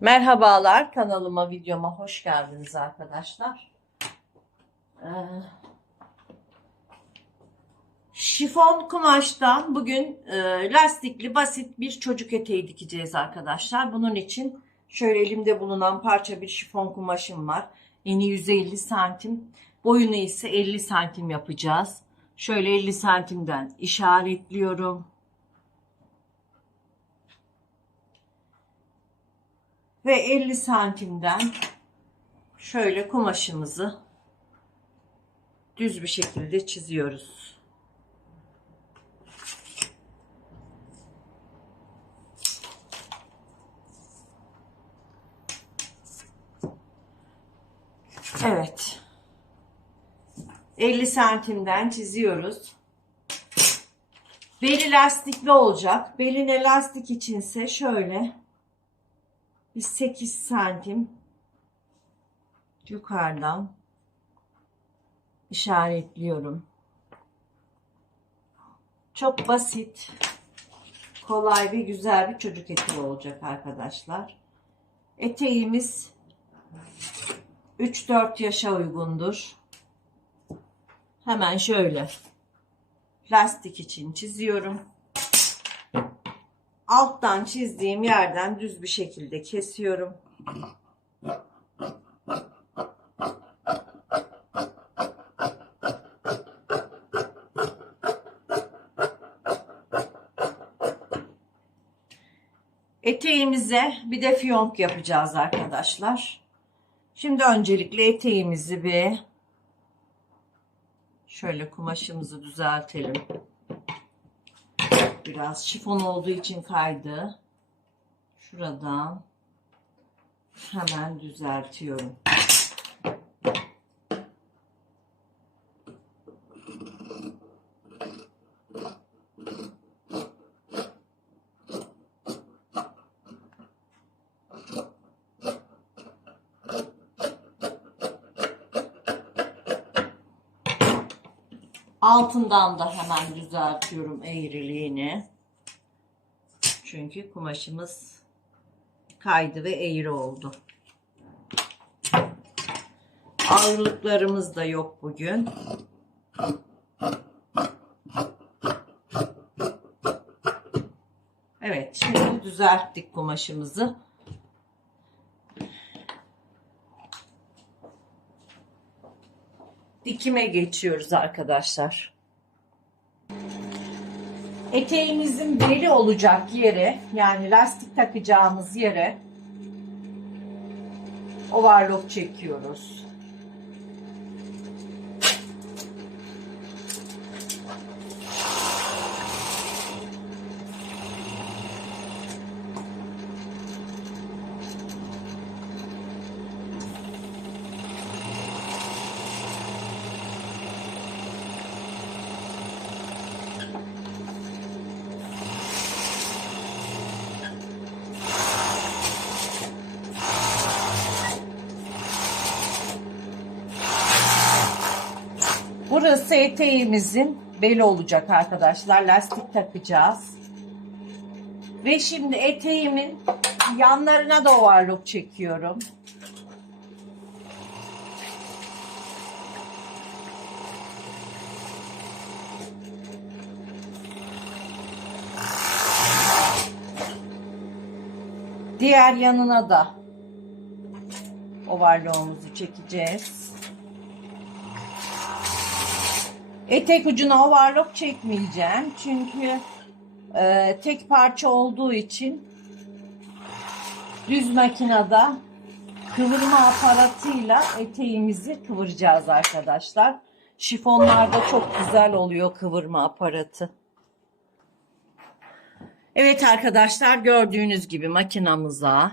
Merhabalar kanalıma videoma hoş geldiniz arkadaşlar. Ee, şifon kumaştan bugün e, lastikli basit bir çocuk eteği dikeceğiz arkadaşlar. Bunun için şöyle elimde bulunan parça bir şifon kumaşım var. Eni 150 santim, boyunu ise 50 santim yapacağız. Şöyle 50 santimden işaretliyorum. Ve 50 santimden şöyle kumaşımızı düz bir şekilde çiziyoruz. Evet. 50 santimden çiziyoruz. Beli lastikli olacak. Beline lastik içinse şöyle bir 8 santim yukarıdan işaretliyorum. Çok basit, kolay ve güzel bir çocuk eteği olacak arkadaşlar. Eteğimiz 3-4 yaşa uygundur. Hemen şöyle lastik için çiziyorum alttan çizdiğim yerden düz bir şekilde kesiyorum. Eteğimize bir de fiyonk yapacağız arkadaşlar. Şimdi öncelikle eteğimizi bir şöyle kumaşımızı düzeltelim. Biraz şifon olduğu için kaydı. Şuradan hemen düzeltiyorum. Altından da hemen düzeltiyorum eğriliğini. Çünkü kumaşımız kaydı ve eğri oldu. Ağırlıklarımız da yok bugün. Evet, şimdi düzelttik kumaşımızı. Dikime geçiyoruz arkadaşlar. Eteğimizin beli olacak yere yani lastik takacağımız yere overlock çekiyoruz. Burası eteğimizin beli olacak arkadaşlar. Lastik takacağız. Ve şimdi eteğimin yanlarına da overlock çekiyorum. Diğer yanına da overlock'umuzu çekeceğiz. Etek ucuna overlock çekmeyeceğim. Çünkü e, tek parça olduğu için düz makinede kıvırma aparatıyla eteğimizi kıvıracağız arkadaşlar. Şifonlarda çok güzel oluyor kıvırma aparatı. Evet arkadaşlar gördüğünüz gibi makinamıza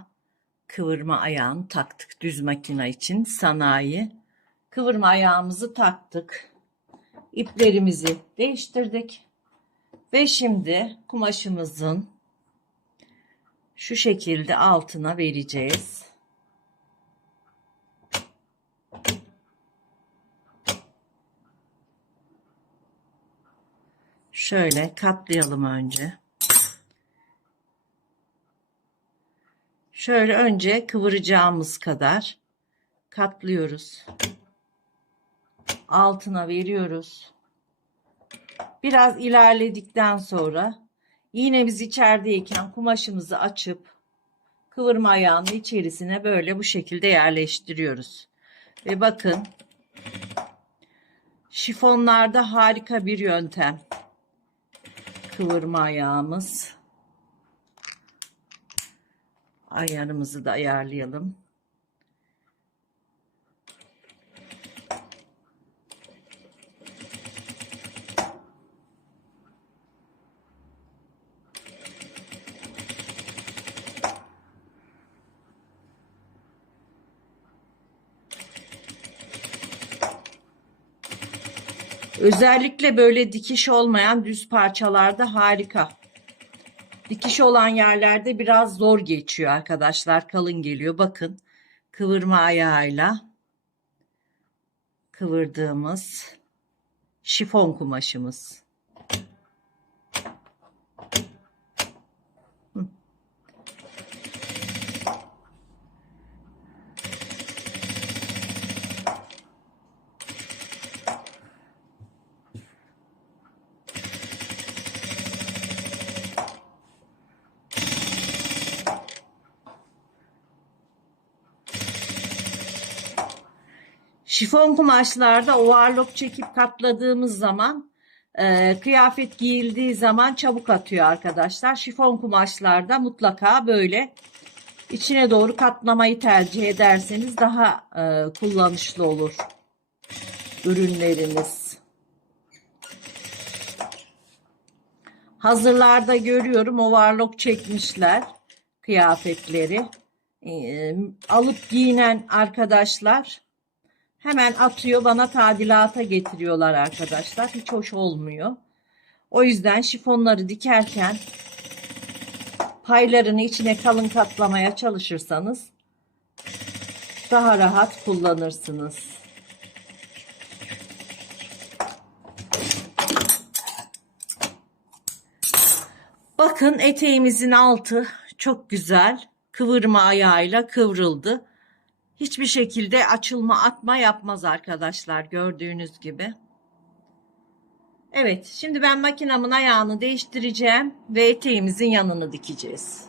kıvırma ayağını taktık düz makina için sanayi. Kıvırma ayağımızı taktık iplerimizi değiştirdik. Ve şimdi kumaşımızın şu şekilde altına vereceğiz. Şöyle katlayalım önce. Şöyle önce kıvıracağımız kadar katlıyoruz. Altına veriyoruz. Biraz ilerledikten sonra iğnemiz içerideyken kumaşımızı açıp kıvırma ayağının içerisine böyle bu şekilde yerleştiriyoruz. Ve bakın şifonlarda harika bir yöntem. Kıvırma ayağımız. Ayarımızı da ayarlayalım. Özellikle böyle dikiş olmayan düz parçalarda harika. Dikiş olan yerlerde biraz zor geçiyor arkadaşlar. Kalın geliyor. Bakın kıvırma ayağıyla kıvırdığımız şifon kumaşımız. Şifon kumaşlarda overlock çekip katladığımız zaman e, kıyafet giyildiği zaman çabuk atıyor arkadaşlar. Şifon kumaşlarda mutlaka böyle içine doğru katlamayı tercih ederseniz daha e, kullanışlı olur ürünleriniz. Hazırlarda görüyorum overlock çekmişler kıyafetleri. E, alıp giyinen arkadaşlar Hemen atıyor bana tadilata getiriyorlar arkadaşlar. Hiç hoş olmuyor. O yüzden şifonları dikerken paylarını içine kalın katlamaya çalışırsanız daha rahat kullanırsınız. Bakın eteğimizin altı çok güzel kıvırma ayağıyla kıvrıldı hiçbir şekilde açılma atma yapmaz arkadaşlar gördüğünüz gibi. Evet şimdi ben makinamın ayağını değiştireceğim ve eteğimizin yanını dikeceğiz.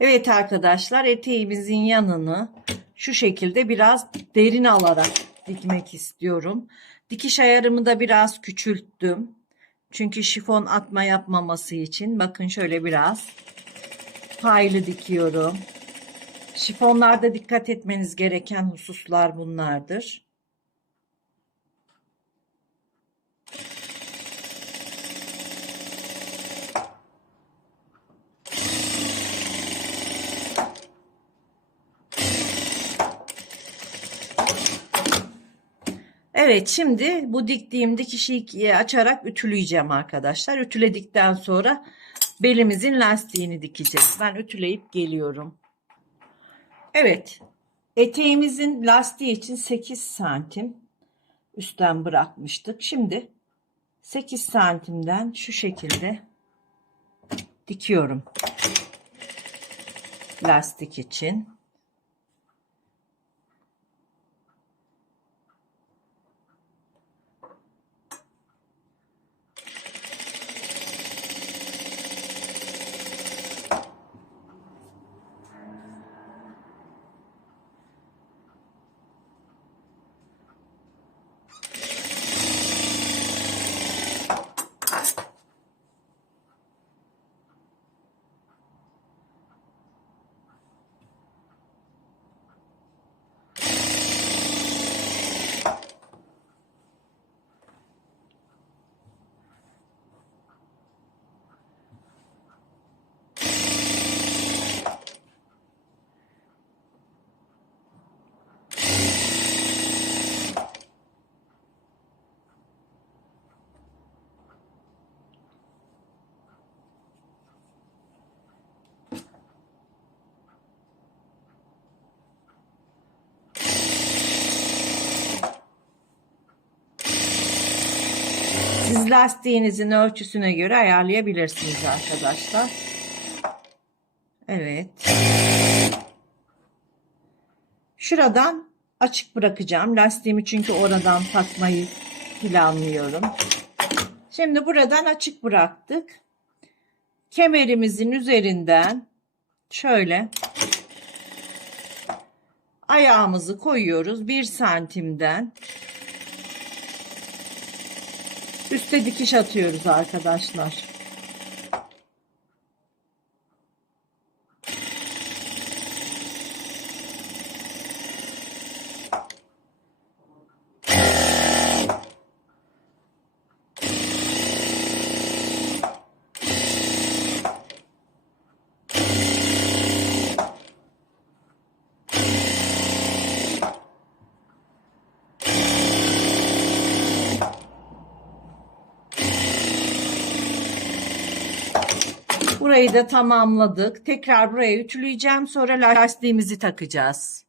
Evet arkadaşlar eteğimizin yanını şu şekilde biraz derin alarak dikmek istiyorum. Dikiş ayarımı da biraz küçülttüm. Çünkü şifon atma yapmaması için bakın şöyle biraz paylı dikiyorum. Şifonlarda dikkat etmeniz gereken hususlar bunlardır. Evet şimdi bu diktiğim dikişi açarak ütüleyeceğim arkadaşlar. Ütüledikten sonra belimizin lastiğini dikeceğiz. Ben ütüleyip geliyorum. Evet. Eteğimizin lastiği için 8 santim üstten bırakmıştık. Şimdi 8 santimden şu şekilde dikiyorum. Lastik için. Siz lastiğinizin ölçüsüne göre ayarlayabilirsiniz arkadaşlar. Evet. Şuradan açık bırakacağım. Lastiğimi çünkü oradan takmayı planlıyorum. Şimdi buradan açık bıraktık. Kemerimizin üzerinden şöyle ayağımızı koyuyoruz. Bir santimden üste dikiş atıyoruz arkadaşlar. Burayı da tamamladık. Tekrar buraya ütüleyeceğim. Sonra lastiğimizi takacağız.